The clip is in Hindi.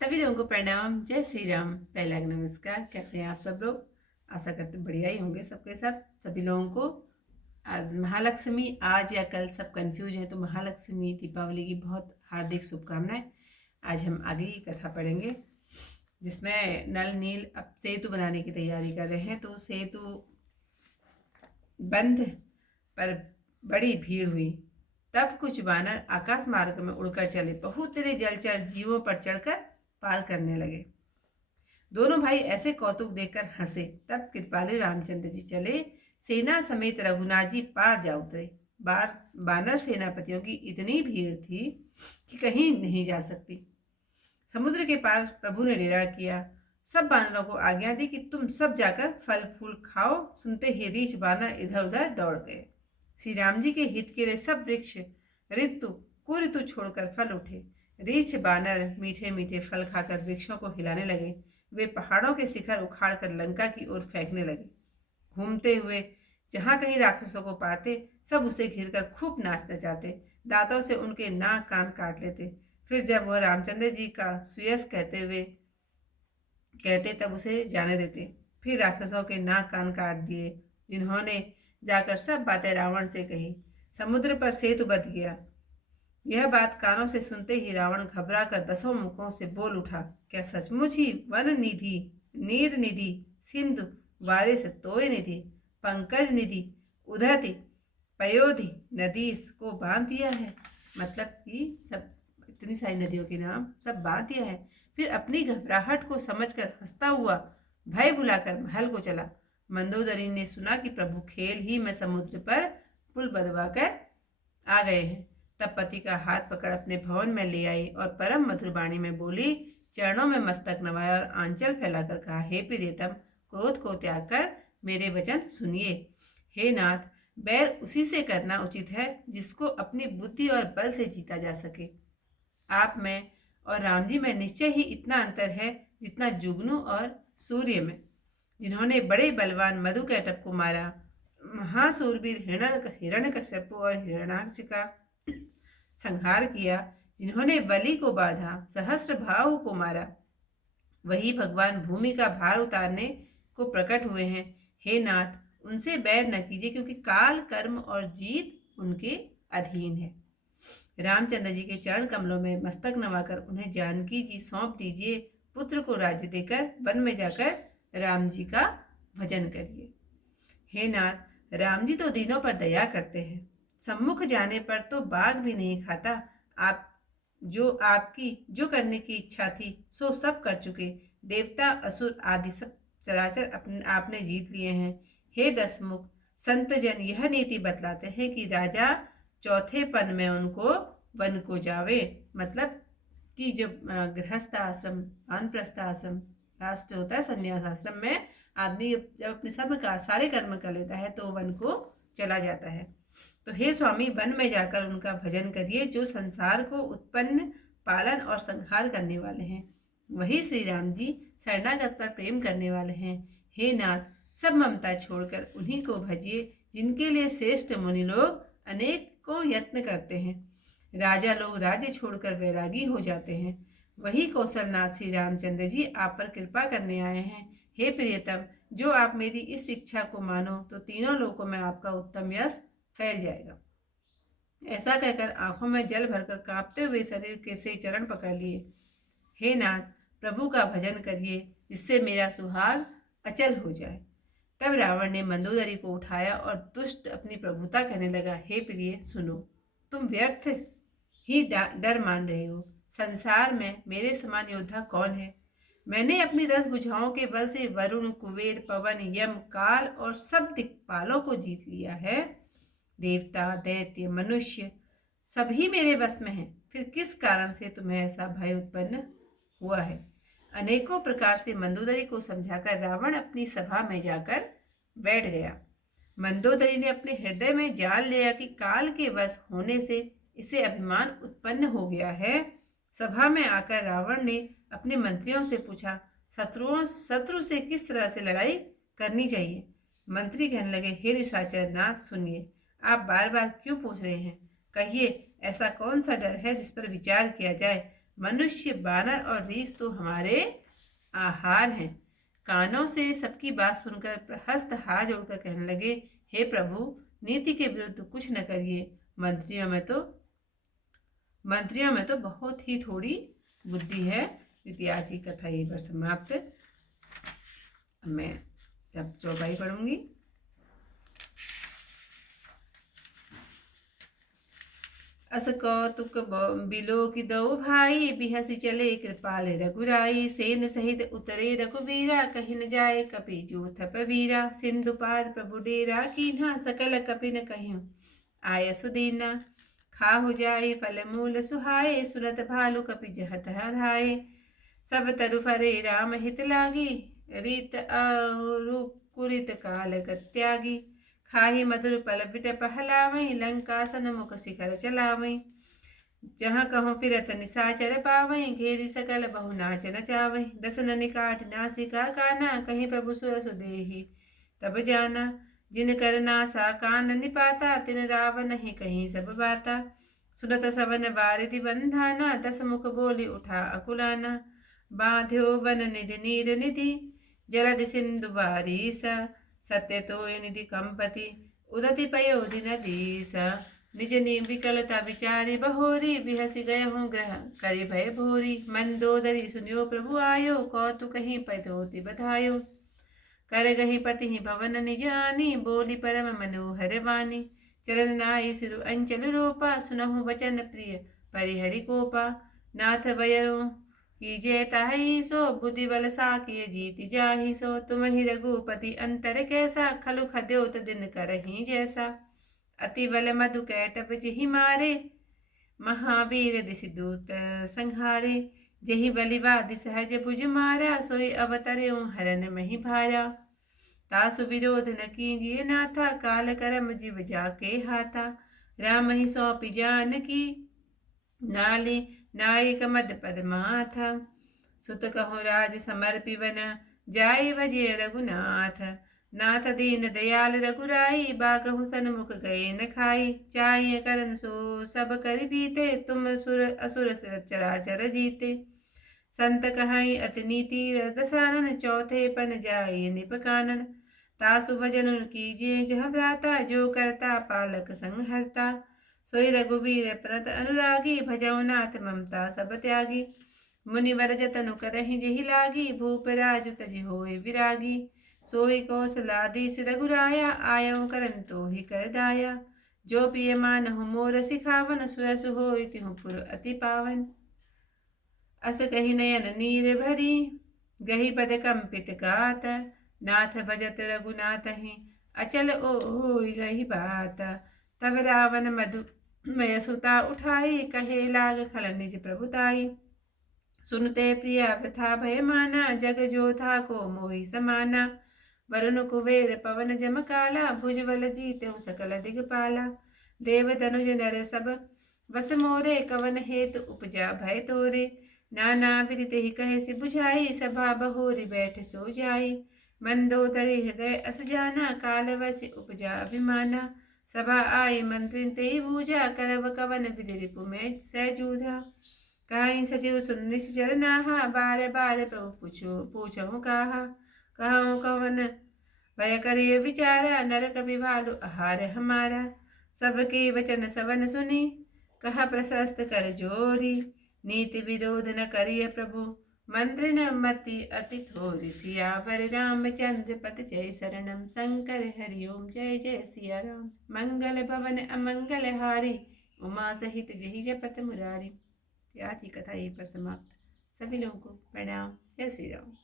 सभी लोगों को प्रणाम। जय श्री राम। पहला नमस्कार। कैसे हैं आप सब लोग? आशा करते बढ़िया ही होंगे सबके सब। सभी लोगों को आज महालक्ष्मी, आज या कल सब कंफ्यूज हैं तो महालक्ष्मी दीपावली की बहुत हार्दिक शुभकामनाएं। आज हम आगे की कथा पढ़ेंगे जिसमें नल नील अब सेतु बनाने की तैयारी कर रहे हैं। तो सेतु बंध पर बड़ी भीड़ हुई। तब कुछ वानर आकाश मार्ग में उड़कर चले, बहुत तेरे जलचर जीवों पर चढ़कर पार करने लगे। दोनों भाई ऐसे कौतुक देखकर हंसे। तब कृपालु रामचंद्र जी चले, सेना समेत रघुनाथ जी पार जा उतरे। बानर सेनापतियों की इतनी भीड़ थी कि कहीं नहीं जा सकती। समुद्र के पार प्रभु ने डेरा किया। सब बानरों को आज्ञा दी कि तुम सब जाकर फल फूल खाओ। सुनते ही रीछ बानर इधर उधर दौड़ गए। श्री राम जी के हित के लिए सब वृक्ष ऋतु कुऋतु छोड़कर फल उठे। रीछ बानर मीठे मीठे फल खाकर वृक्षों को हिलाने लगे। वे पहाड़ों के शिखर उखाड़कर लंका की ओर फेंकने लगे। घूमते हुए जहां कहीं राक्षसों को पाते, सब उसे घिरकर खूब नाच नचाते, दांतों से उनके नाक कान काट लेते। फिर जब वह रामचंद्र जी का सुयस कहते तब उसे जाने देते। फिर राक्षसों के नाक कान काट दिए, जिन्होंने जाकर सब बातें रावण से कही। समुद्र पर सेतु बंध गया। यह बात कानों से सुनते ही रावण घबरा कर दसों मुखों से बोल उठा, क्या सचमुच ही वन निधि, नीर निधि, सिंधु वारिस तोय निधि, पंकज निधि, उदधि पयोधि नदीस को बांध दिया है? मतलब कि सब इतनी सारी नदियों के नाम सब बांध दिया है। फिर अपनी घबराहट को समझकर हंसता हुआ भय भुलाकर महल को चला। मंदोदरी ने सुना कि प्रभु खेल ही में समुद्र पर पुल बंधवाकर आ गए हैं। तब पति का हाथ पकड़ अपने भवन में ले आई और परम मधुर वाणी में बोली, चरणों में मस्तक नवाया और आंचल फैलाकर कहा, हे प्रियतम, क्रोध को त्याग कर मेरे वचन सुनिए। हे नाथ, बैर उसी से करना उचित है जिसको अपनी बुद्धि और बल से जीता जा सके। आप में और राम जी में निश्चय ही इतना अंतर है जितना जुगनू और सूर्य में। जिन्होंने बड़े बलवान मधुकैटभ को मारा, महासूरवीर हिरण्यकश्यप और हिरण्याक्ष का संहार किया, जिन्होंने बलि को बांधा, सहस्र भाव को मारा, वही भगवान भूमि का भार उतारने को प्रकट हुए हैं। हे नाथ, उनसे बैर न कीजिए, क्योंकि काल कर्म और जीत उनके अधीन है। रामचंद्र जी के चरण कमलों में मस्तक नवाकर उन्हें जानकी जी सौंप दीजिए। पुत्र को राज्य देकर वन में जाकर राम जी का भजन करिए। हे नाथ, राम जी तो दीनों पर दया करते हैं। सम्मुख जाने पर तो बाघ भी नहीं खाता। आप आपकी जो करने की इच्छा थी सो सब कर चुके। देवता असुर आदि सब चराचर आपने जीत लिए हैं। हे दसमुख, संत जन यह नीति बतलाते हैं कि राजा चौथे पन में उनको वन को जावे। मतलब कि जब गृहस्थ आश्रम, वानप्रस्थ आश्रम, लास्ट होता है संन्यास आश्रम में, आदमी जब अपने सब का सारे कर्म कर लेता है तो वन को चला जाता है। तो हे स्वामी, वन में जाकर उनका भजन करिए जो संसार को उत्पन्न, पालन और संहार करने वाले हैं। वही श्री राम जी शरणागत पर प्रेम करने वाले हैं। हे नाथ, सब ममता छोड़कर उन्हीं को भजिए जिनके लिए श्रेष्ठ मुनि लोग अनेकों यत्न करते हैं। राजा लोग राज्य छोड़कर वैरागी हो जाते हैं। वही कौशलनाथ श्री रामचंद्र जी आप पर कृपा करने आए हैं। हे प्रियतम, जो आप मेरी इस शिक्षा को मानो तो तीनों लोकों में आपका उत्तम यश फैल जाएगा। ऐसा कहकर आंखों में जल भरकर कांपते हुए शरीर के से चरण पकड़ लिए। हे नाथ, प्रभु का भजन करिए जिससे मेरा सुहाग अचल हो जाए। तब रावण ने मंदोदरी को उठाया और दुष्ट अपनी प्रभुता कहने लगा, हे प्रिय सुनो, तुम व्यर्थ ही डर मान रहे हो। संसार में मेरे समान योद्धा कौन है? मैंने अपनी 10 भुजाओं के बल से वरुण, कुबेर, पवन, यम, काल और सब दिक्पालों को जीत लिया है। देवता, दैत्य, मनुष्य सभी मेरे बस में हैं। फिर किस कारण से तुम्हें ऐसा भय उत्पन्न हुआ है? अनेकों प्रकार से मंदोदरी को समझाकर रावण अपनी सभा में जाकर बैठ गया। मंदोदरी ने अपने हृदय में जान लिया कि काल के वश होने से इसे अभिमान उत्पन्न हो गया है। सभा में आकर रावण ने अपने मंत्रियों से पूछा, शत्रु से किस तरह से लड़ाई करनी चाहिए? मंत्री कहने लगे, हे निशाचर नाथ, सुनिए, आप बार बार क्यों पूछ रहे हैं? कहिए, ऐसा कौन सा डर है जिस पर विचार किया जाए? मनुष्य, बानर और रीछ तो हमारे आहार हैं। कानों से सबकी बात सुनकर प्रहस्त हाथ जोड़कर कहने लगे, हे प्रभु, नीति के विरुद्ध कुछ न करिए। मंत्रियों में तो बहुत ही थोड़ी बुद्धि है। क्योंकि आज की कथा यहीं पर समाप्त। मैं अब चौपाई पढ़ूंगी। अस कौतुक बिलो की दो भाई, बिहसी चले कृपाल रघुराई। सेन सहित उतरे रघुवीरा, कहीं न जाए कपि जूथ पवीरा। सिंधु पार प्रभु डेरा कीन्हा, सकल कपिन कहियो आय सुदीना। खाहु जाए फल मूल सुहाए, सुनत भालु कपि जहत धाये। सब तरु फरे राम हित लागी, रीत और कुरित काल त्यागी। खाही मधुर पल बिटप हलावई, लंकासन मुख शिखर चलावई। जहाँ कहूँ फिरत निशाचर पावई, घेरी सकल बहु नाच नचावई। दसन निकाट नासिका काना, कहीं प्रभु सुर सुदेही तब जाना। जिन कर नासा कान निपाता, तिन रावण ही कहीं सब बाता। सुनत सवन बारिधि बंधाना, दस मुख बोली उठा अकुलाना। बांध्यो वन निधि नीर निधि, जलधि सिंधु बारीसा। सत्य तोय निधि कंपति, उदति पयोधि नदीसा। निज विकलता विचारी बहोरी, बिहसी गए हूँ ग्रह करि भय भोरी। मंदोदरी सुनियो प्रभु आयो, कौतुक ही पदोति बधायो। कर गही पति ही भवन निजानी, बोली परम मनोहर वाणी। चरण नाई सिरु अंचल रूपा, सुनहु वचन प्रिय परिहरि कोपा। नाथ बयरो कीजे ताहि सो, बुद्धि बल साकिय जीति जाहि सो। तुम ही रघुपति अंतर कैसा, खलु खद्योत दिन करहि जैसा। अति बल मधु कैटभ जिहि मारे, महावीर दिसि दूत संहारे। जहि बलिवादि सहज भुज मारा, सोई अवतर्यो हरन मही भारा। तासु विरोध न कीजिए नाथा, काल करम जीव जाके हाथा। राम ही सौंपी जानकी, नाली नायक मद पद माथा। सुत कहु राज समर्पि वन, जाय भजिय रघुनाथ। नाथ दीन दयाल रघुराई, बाकहु सन्मुख गए न खाई। चाहिए करन सो सब कर बीते, तुम सुर असुर चराचर जीते। संत कहाई अति नीति दसानन, चौथे पन जाय निप कानन। तासु भजन कीजिए जह भ्राता, जो करता पालक संहरता। सोई रघुवीर प्रत अनुरागी, भजौ नाथ ममता सब त्यागी। मुनिवर जतनु करहि जेहि लागी, भूप राजु तजि होय विरागी। सोई कौशलाधीश रघुराया, आयउ करन तोहि कर दाया। जो पिय मानहु मोर सिखावन, सुरसु होय तिहु पुर अति पावन। अस कहि नयन नीर भरी, गही पद कंपित गात। नाथ भजत रघुनाथहि, अचल होय गही बात। तब रावण मधु मय सुता उठाई, कहे लाग खल निज प्रभुताई। सुनते प्रिया प्रथा भय माना, जग जोधा को मोहि समाना। वरुण कुबेर पवन जम काला, भुजबल जीते सकल दिगपाला। देव धनुज नर सब बस मोरे, कवन हेतु उपजा भय तोरे। नाना विदित ही कहे सि बुझाई, सभा बहोरी बैठ सो जाई। मंदोदरी हृदय अस जाना, काल वैसे उपजा अभिमाना। सभा आई मंत्रिन ते बूझा, करब कवन विधि रिपु में सहजूझा। कहीं सचिव सुन निश्चर नाहा, बार बार प्रभु पूछहु काहा। कहूँ कवन भय करिय विचारा, नरक विभालु आहार हमारा। सबके वचन सवन सुनी, कहा प्रशस्त कर जोरी। नीति विरोध न करिय प्रभु, मंत्र न मति अति थोरी। सियावर रामचंद्र पद जय शरणम, शंकर हरिओम जय जय सिया राम। मंगल भवन अमंगल हारी, उमा सहित जहि जपत मुरारी। आज की कथा यहीं पर समाप्त। सभी लोगों को प्रणाम। जय श्री राम।